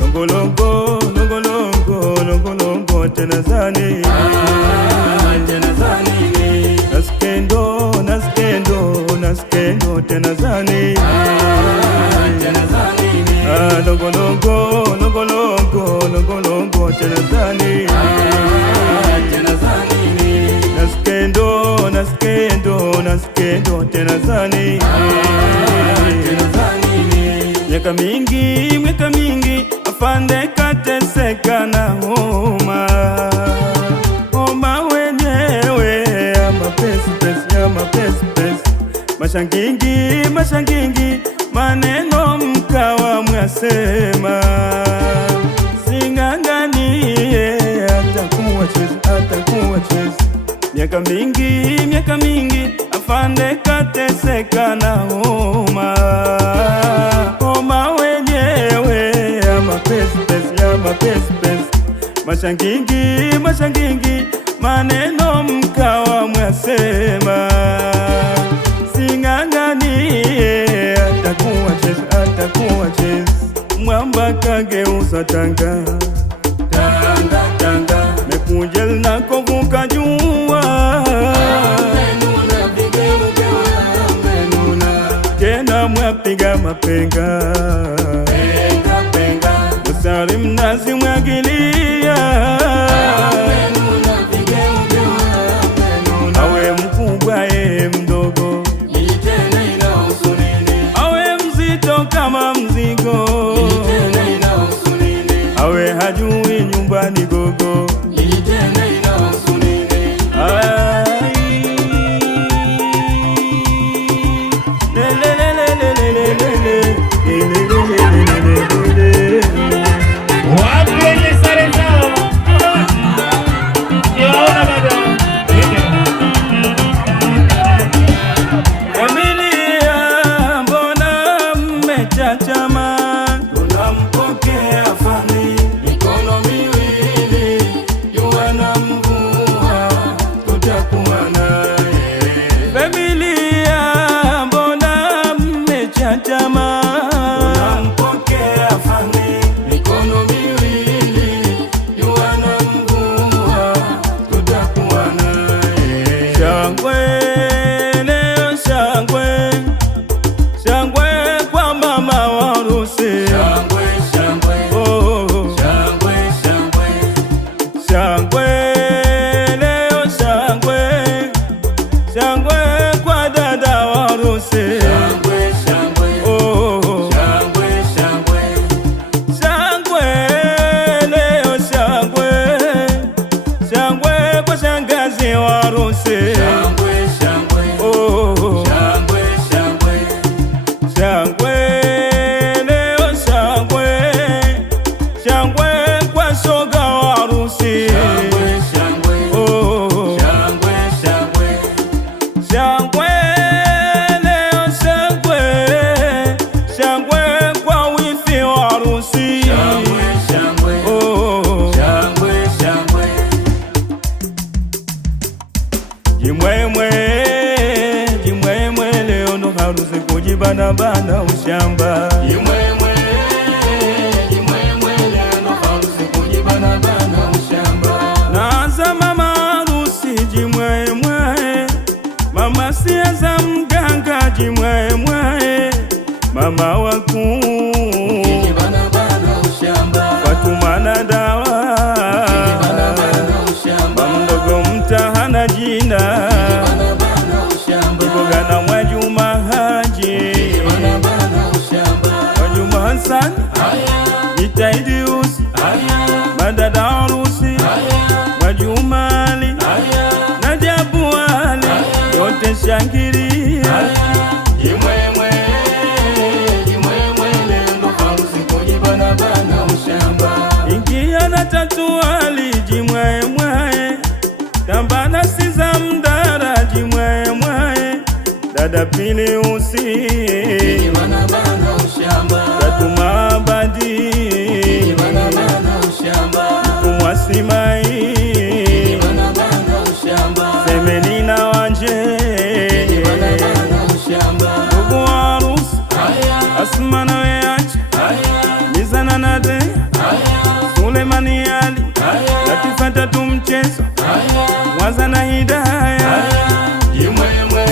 Longolongo, longolongo, longolongo tena zani, tena zani, naskendo, naskendo, naskendo tena zani, tena zani, longolongo, longolongo, longolongo tena zani, tena zani, naskendo, naskendo, naskendo tena zani, tena zani. Miaka mingi afande kateseka na homa, homa wenyewe ya mapesi, mashangingi, maneno mkawa mwasema, sing'ang'anie atakuwa chezi. Miaka mingi afande kateseka na homa, homa wenyewe ya mapesi, mashangingi, maneno mkawa mwasema, sing'ang'anie atakuwa chezi. Mwamba kageuza tanga, mekujel na kuvuka jua, tena mwapiga mapenga, musari mnazi mwagilia, awe mkubwa ye mdogo, awe mzito kama mzigo, awe hajui nyumbani gogo. Tunampokea afande, mikono miwili, jua na mvua, tutakuwa naye. Familia, mbona mmechachama? Tunampokea afande, mikono miwili, jua na mvua, tutakuwa naye. Shangwe leo, shangwe kwa mama wa harusi. Shangwe leo, shangwe kwa dada wa harusi. Shangwe leo, shangwe kwa shangazi wa harusi. Shangwe leo, shangwe kwa shoga wa harusi. Shangwe leo, shangwe kwa wifi wa harusi. Jimwemwe leo ndo harusi kujibanabana ushamba. Naza mama harusi jimwemwe, mama sia za mganga jimwemwe, mama wakuu watumana dawa, mamdogo mtahana jina, Ibogana Mwajuma Haji, Mwajuma Hassan, Itaidi Usi, Madada harusi, Mwajuma Ali, Najabu Ali, yote shangiria. Jimwemwe leo harusi kujibanabana ushamba. Ingia na tatu Ali jimwemwe, tambana siza mdara jimwemwe, dada pili Usi, tatu Mabadi, Kumwasimai, Semeni na Wanje, ukifata tu mchezo waza na hidaya. Jimwemwe,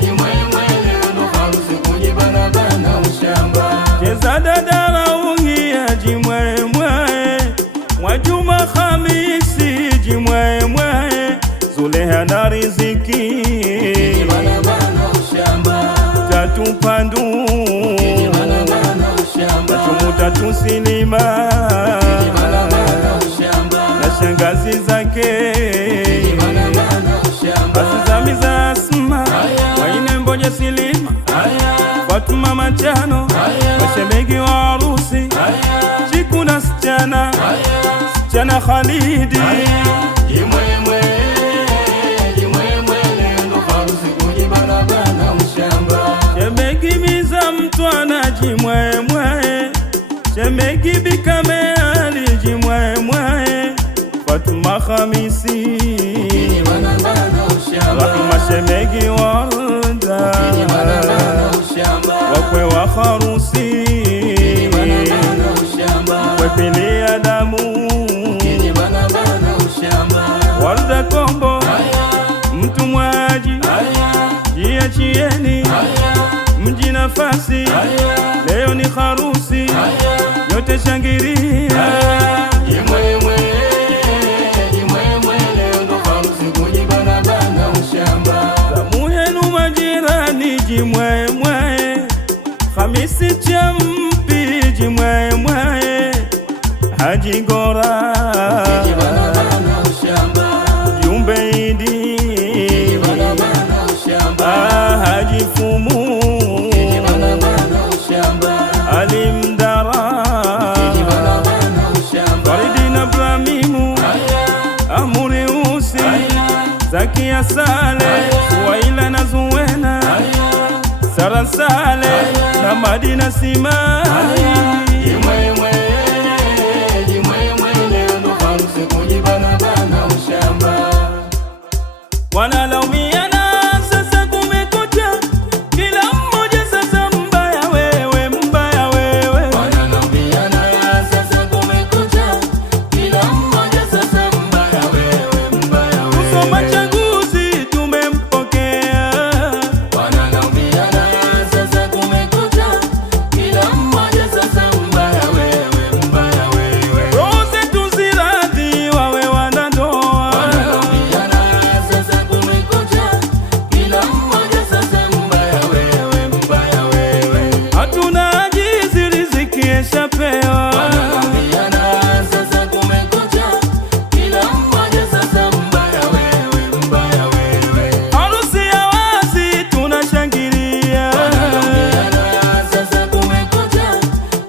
jimwemwe, leo ndo harusi kujibanabana ushamba. Cheza dada Raungia jimwemwe, Mwajuma Khamisi jimwemwe, Zuleha na Riziki kujibanabana ushamba. Tatu Pandu kujibanabana ushamba. Nashumu Tatu Silima kujibanabana ushamba. na shangazi zake kujibanabana ushamba. Asizamiza Asma Waine Mboje Silima Fatuma Machano washemegi wa harusi Chiku na Sichana Sichana Khalidi. Jimwemwe, jimwemwe, leo ndo harusi kujibanabana ushamba. Shemegi Biza Mtwana jimwemwe, Shemegi Bikame Ali jimwemwe, Fatuma Khamisi kujibanabana ushamba. Rahma Shemegi Warda kujibanabana ushamba. wakwe wa harusi kujibanabana ushamba. Wepili Adamu kujibanabana ushamba. Warda Kombo mtu mwaji jiachieni mji nafasi leo ni harusi yote shangiria. Jimwemwe, jimwemwe, leo ndo harusi kujibanabana ushamba. Zamu yenu majirani jimwemwe, Khamisi Champi jimwemwe, Haji Gora kujibanabana ushamba. Jumbe Idi kujibanabana ushamba. Haji Fumu kujibanabana ushamba. Ali Mdara kujibanabana ushamba. Faridi na Bramimu Amuri Usi Zakia Sale Suwaila na Zuwena Sara Sale na Madina Simai. Jimwemwe, jimwemwe, leo ndo harusi kujibanabana ushamba. Wanalaumiana sasa kumekucha, kila mmoja sasa mbaya wewe, mbaya wewe. Wanalaumiana sasa kumekucha, kila mmoja sasa mbaya wewe, mbaya wewe. Kusoma chaguzi tumempokea, Wanalaumiana sasa kumekucha, kila mmoja sasa mbaya wewe, mbaya wewe. roho zetu ziradhi wawe wanandoa. Wanalaumiana sasa kumekucha, kila mmoja sasa mbaya wewe, mbaya wewe. Hatuna ajizi riziki eshapewa, Wanalaumiana sasa kumekucha, kila mmoja sasa mbaya wewe, mbaya wewe. harusi ya wazi tunashangilia. Wanalaumiana sasa kumekucha,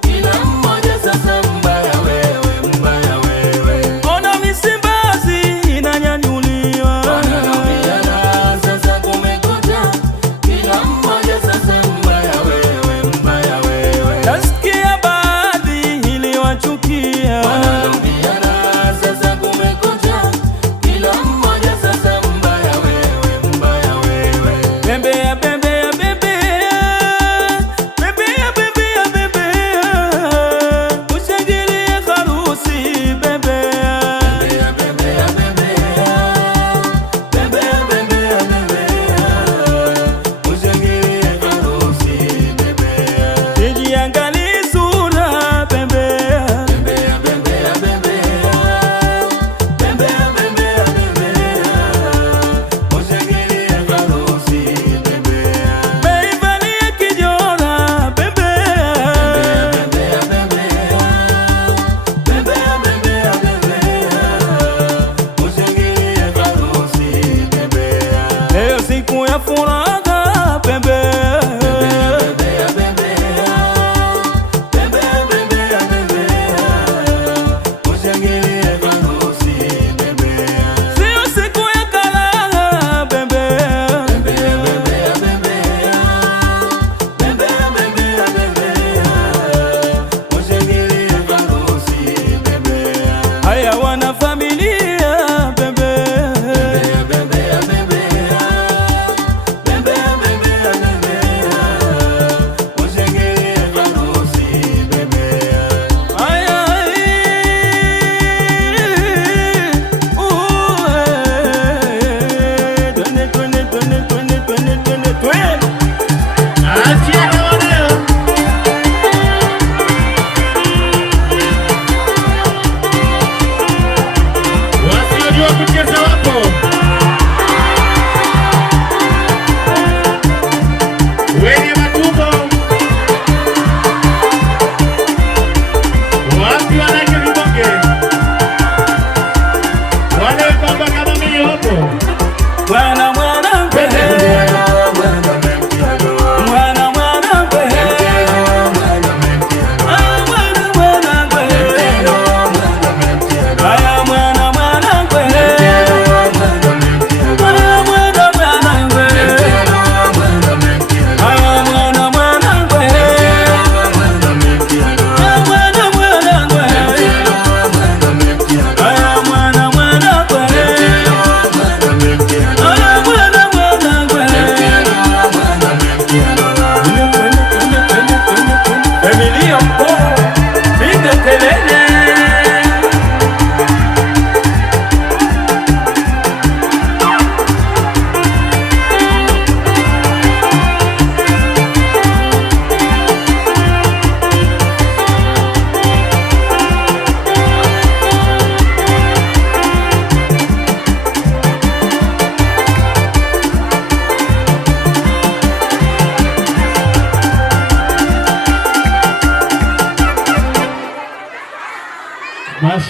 kila mmoja sasa mbaya wewe, mbaya wewe. Ona Misimbazi inanyanyuliwa, Wanalaumiana sasa kumekucha, kila mmoja sasa mbaya wewe, mbaya wewe. nasikia baadhi iliwachukia. Wanalaumiana sasa kumekucha, kila mmoja sasa mbaya wewe, mbaya wewe. Bembea, bembea, bembea, bembea, bembea, bembea, tushangilie harusi bembea. Bembea, bembea, bembea, bembea, bembea, bembea, ushangilie harusi bembea. Nijiangalie sura bembea, Bembea, bembea, bembea, bembea, bembea, bembea, ushangilie harusi bembea. meivalia kijora bembea, Bembea, bembea, bembea, bembea, bembea, ushangilie harusi bembea. leo siku ya furaha bembea, Bembea, bembea, bembea, bembea, bembea, ushangilie harusi bembea. sio siku ya karaha bembea, Bembea, bembea, bembea, bembea, bembea, bembea, ushangilie harusi bembea. haya wana familia bembea, Bembea, bembea, bembea, bembea,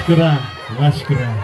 Mashkura, mashkura.